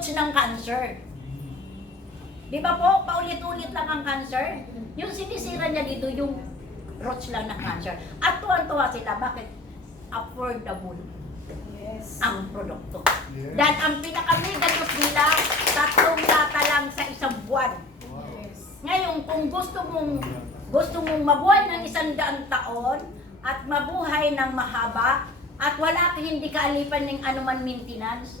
roots ng cancer. Di ba po, paulit-ulit lang ang cancer? Yung sinisira niya dito, yung roots lang ng cancer. At tuwan-tuwa sila, bakit? Affordable ang produkto. Yes. Dahil ang pinaka-megados nila, 3 lata lang sa isang buwan. Ngayon, kung gusto mong mabuhay ng 100 taon at mabuhay ng mahaba at wala ka hindi kaalipan ng anuman maintenance,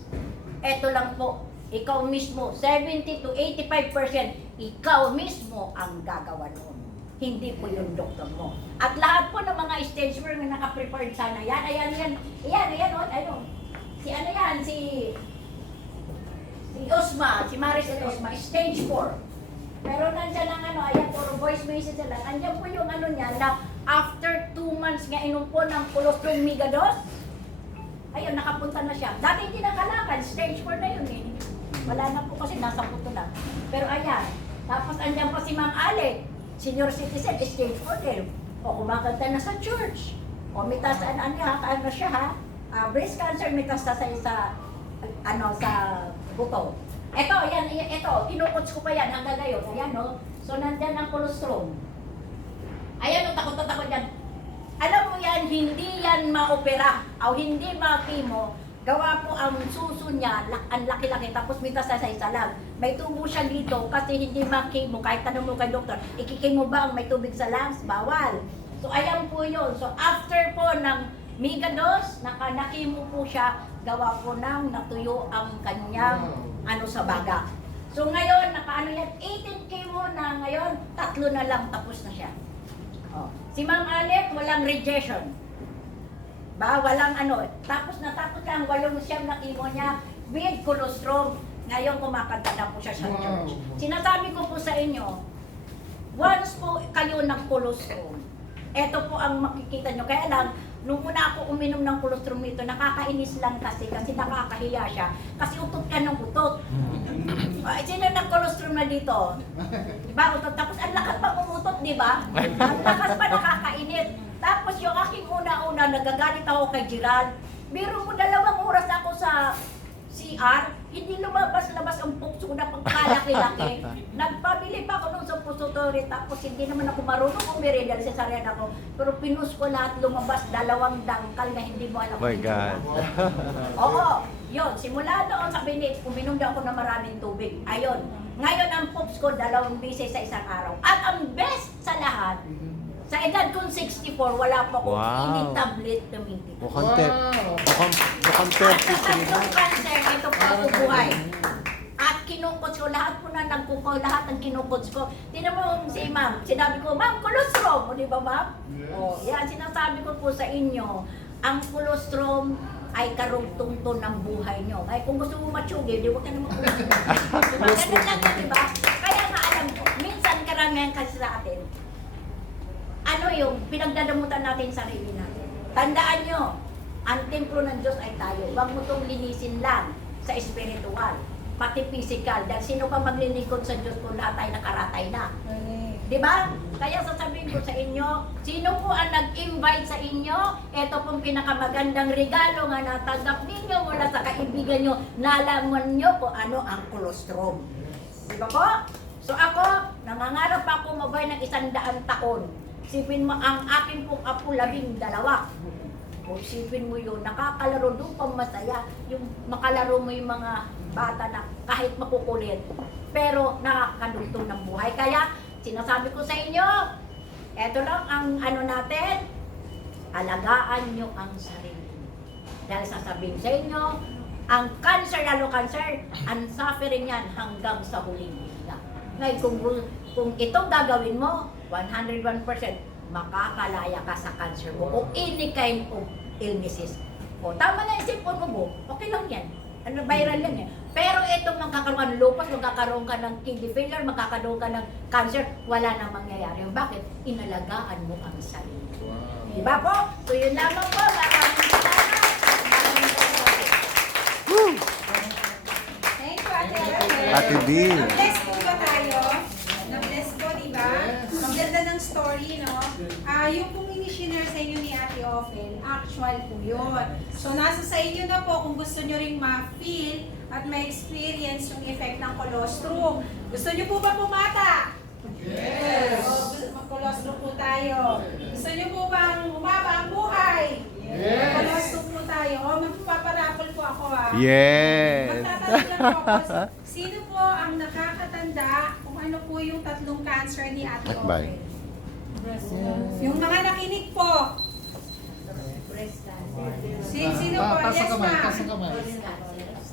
eto lang po, ikaw mismo, 70 to 85%, ikaw mismo ang gagawa noon. Hindi po yung doktor mo. At lahat po ng mga stage 4 na naka-prepared sana, ayan, si ano yan, si Osma, si Maris and Osma, stage 4. Pero nandyan ang ayan, puro voice message lang. Andyan po yung niya na after 2 months nga inom po ng colostrum megados, ayun, nakapunta na siya. Dati hindi nakalakad, stage 4 na yun eh. Wala na po kasi nasa puto lang. Pero ayan, tapos andyan pa si Ma'am Ale, senior citizen, stage 4 din. O kumakanta na sa church. O metastasis, ano siya ha? Breast cancer metastasis sa buto. Ito, kinukuts ko pa yan hanggang ngayon. Ayan, no? So, nandyan ang colostrum. Ayan, no, takot yan. Alam mo yan, hindi yan ma-opera o hindi ma-chemo. Gawa po ang suso niya, ang laki-laki, tapos metastasis isa lang. May tubo siya dito kasi hindi ma-chemo. Kahit tanong mo kay doktor, ikikimo ba ang may tubig sa lungs? Bawal. So, ayan po yun. So, after po ng megados, nakimo po siya, gawa po ng natuyo ang kanyang sa baga. So ngayon, yan, 18 chemo na ngayon, 3 na lang tapos na siya. Oh. Si Ma'am Alec, walang rejection. Walang tapos lang, 8 siyam na chemo niya with colostrum. Ngayon, kumakanta na po siya sa church. Sinasabi ko po sa inyo, once po kayo ng colostrum, ito po ang makikita nyo. Kaya lang, nung una ako uminom ng colostrum ito, nakakainis lang kasi nakakahiya siya. Kasi utot ka ng utot. Sino nag-colostrum na dito? Diba? Utot. Tapos ang lakas pa umutot, diba? Ang lakas pa nakakainit. Tapos yung aking una-una, nagagalit ako kay Gerald. Biro mo 2 oras ako sa CR, hindi lumabas-labas ang puso na pagkalaki-laki. Nagpabili pa ako nung sa pusotori, tapos hindi naman ako marunong umiri dahil cesarean ako. Pero pinus ko lahat, lumabas 2 dangkal na hindi mo alam. Oh my God. Oo, yun. Simula doon sa binit, uminom daw ako ng maraming tubig. Ayun. Ngayon ang poops ko 2 beses sa isang araw. At ang best sa lahat, sa edad kong 64, wala pa akong ini-tablet na minti. Mukhang 33 At sa 3 cancer, ito po ako buhay. At kinukuts ko, lahat po na nagkukaw, lahat ng kinukuts ko. Tingnan mo si Ma'am, sinabi ko, Ma'am, colostrum, o di ba Ma'am? Yes. O, yan, sinasabi ko po sa inyo, ang colostrum ay karugtong ng buhay nyo. Ay, kung gusto mo matsugi, di huwag ka naman colostrum. Ganun lang yun, di ba? Kaya nga alam ko, minsan karamihan kasi sa atin, yung pinagdadamutan natin sarili natin. Tandaan nyo, ang templo ng Diyos ay tayo. Huwag mo itong linisin lang sa espiritual, pati physical. Dahil sino pa maglilingkod sa Diyos kung lahat tayo nakaratay na? Di ba? Kaya sasabihin ko sa inyo, sino po ang nag-invite sa inyo? Ito pong pinakamagandang regalo nga natanggap ninyo mula sa kaibigan nyo. Nalaman nyo kung ano ang colostrum. Di ba po? So ako, nangangarap ako mabuhay ng 100 taon. Sipin mo, ang aking pong apo 12. O sipin mo yun, nakakalaro doon pang masaya. Yung makalaro mo yung mga bata na kahit makukulit. Pero nakakadugtong ng buhay. Kaya sinasabi ko sa inyo, eto lang ang natin, alagaan nyo ang sarili. Dahil sasabihin sa inyo, ang cancer, lalo cancer, ang suffering yan hanggang sa huling hila. Ngayon, kung itong gagawin mo, 101%, makakalaya ka sa cancer mo o any kind of illnesses. O, tama na yung sipon mo, okay lang yan. Viral yan eh. Pero itong magkakaroon ka ng lupus, magkakaroon ka ng kidney failure, magkakaroon ka ng cancer, wala nang mangyayari. Bakit? Inalagaan mo ang sarili. Wow. Diba po? So yun lamang po. Maraming salamat. Thank you, Ate Ate. Ate Bill. Na-bless po ba tayo? Na-bless po, di ba? Yes. ganda ng story, no? Yung pong ini-share sa inyo ni Ate Ophel, actual po yun. So, nasa sa inyo na po kung gusto nyo ring ma-feel at ma-experience yung effect ng colostrum. Gusto nyo po ba pumata? Yes! O, mag-colostrum po tayo. Gusto nyo po bang umaba ang buhay? Yes! Colostrum po tayo. O, magpaparapol po ako, Yes! Magtatanong lang po ako, sino po ang nakakatanda kung ano po yung tatlong cancer ni Ate Akbay. Ophel? Yung mga nakinig po. Breast cancer. Sino po? Taas Yes, ang kamay, ma'am. taas ang kamay.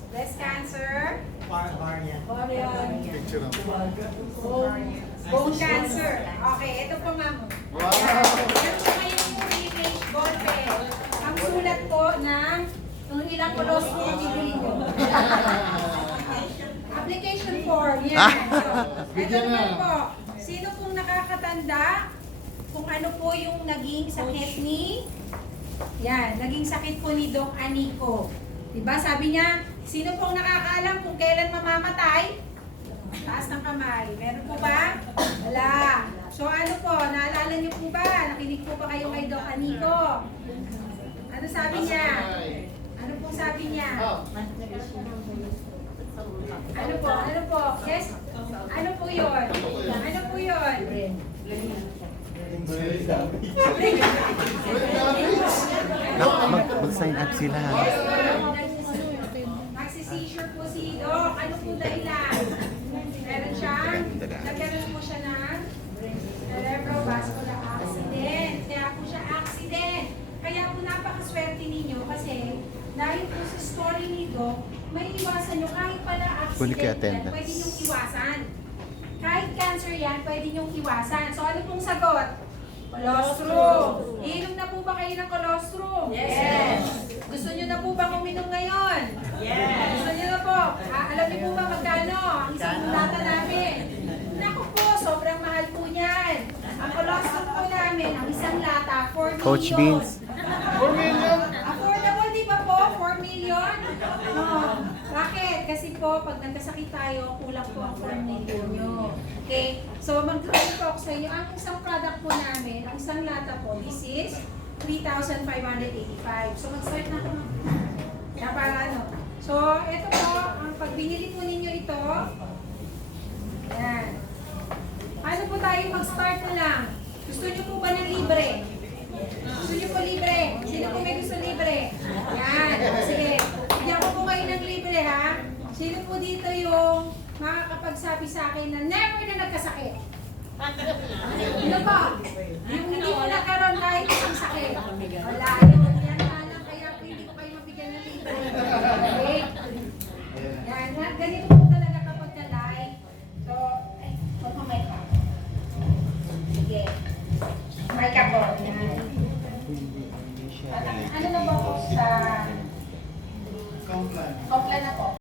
Breast cancer. Picture lang. Bone cancer. Okay, ito po ma'am. Wow! Meron po kayong image ball pen. Ang sulat po ng kung ilang colostrum ang bibili nyo. Application form. Yan. So, ito Bigyan na. naman po. Sino pong nakakatanda kung ano po yung naging sakit ni naging sakit po ni Doc Anico. Diba? Sabi niya, sino pong nakakaalam kung kailan mamamatay? Taas ng kamay. Meron po ba? Wala. So ano po, naalala niyo po ba? Nakinig po ba kayo kay Doc Anico? Ano sabi niya? Ano pong sabi niya? Ano po? Ano po? Yes? Ano po yun? Ano po yun? Mag-sign up sila. Magsi-seizure po si Doc. Ano po dahilan? Meron siyang, nagkaroon po siya ng cerebrovascular accident. Kaya po siya accident. Kaya po napakaswerte ninyo kasi dahil po sa story ni Doc, may iwasan nyo kahit pala Kunin kay accident yan, attendance. pwede nyong iwasan. Kahit cancer yan, pwede nyong iwasan. So ano pong sagot? Colostrum. Iinom na po ba kayo ng colostrum? Yes. Gusto nyo na po ba uminom ngayon? Yes. Gusto nyo na po? Alam niyo po ba magkano ang isang lata namin? Naku po, sobrang mahal po niyan. Ang colostrum po namin, ang isang lata, 4 million. Coach Beans. 4 million? Affordable, di ba po? 4 million? Oh. Bakit? Kasi po, pag nagkasakit tayo, kulang po ang 4 million nyo. Okay? So, mag-comment po ako sa inyo. Ang isang product po namin, ang isang lata po, this is 3,585. So, mag-start na ako. Kaya para ano. So, ito po, ang pag binili po ninyo ito, yan. Paano po tayo mag-start na lang? Gusto nyo po ba ng libre? Gusto nyo po libre? Sino po may gusto libre? Yan. Sige. Bigyan ko po kayo ng libre, ha? Sino po dito yung makakapagsabi sa akin na never na nagkasakit? Ano ba? Yung hindi mo nagkaroon kahit isang sakit. Wala. Yan nga lang. Kaya po hindi ko kayo mabigyan ng libre. Okay? Yan. Ganito po talaga kapag ka-live. So, huwag mo mic up. Sige. Mic up po. Yan. Ano na ba po sa... Count lang. Opo,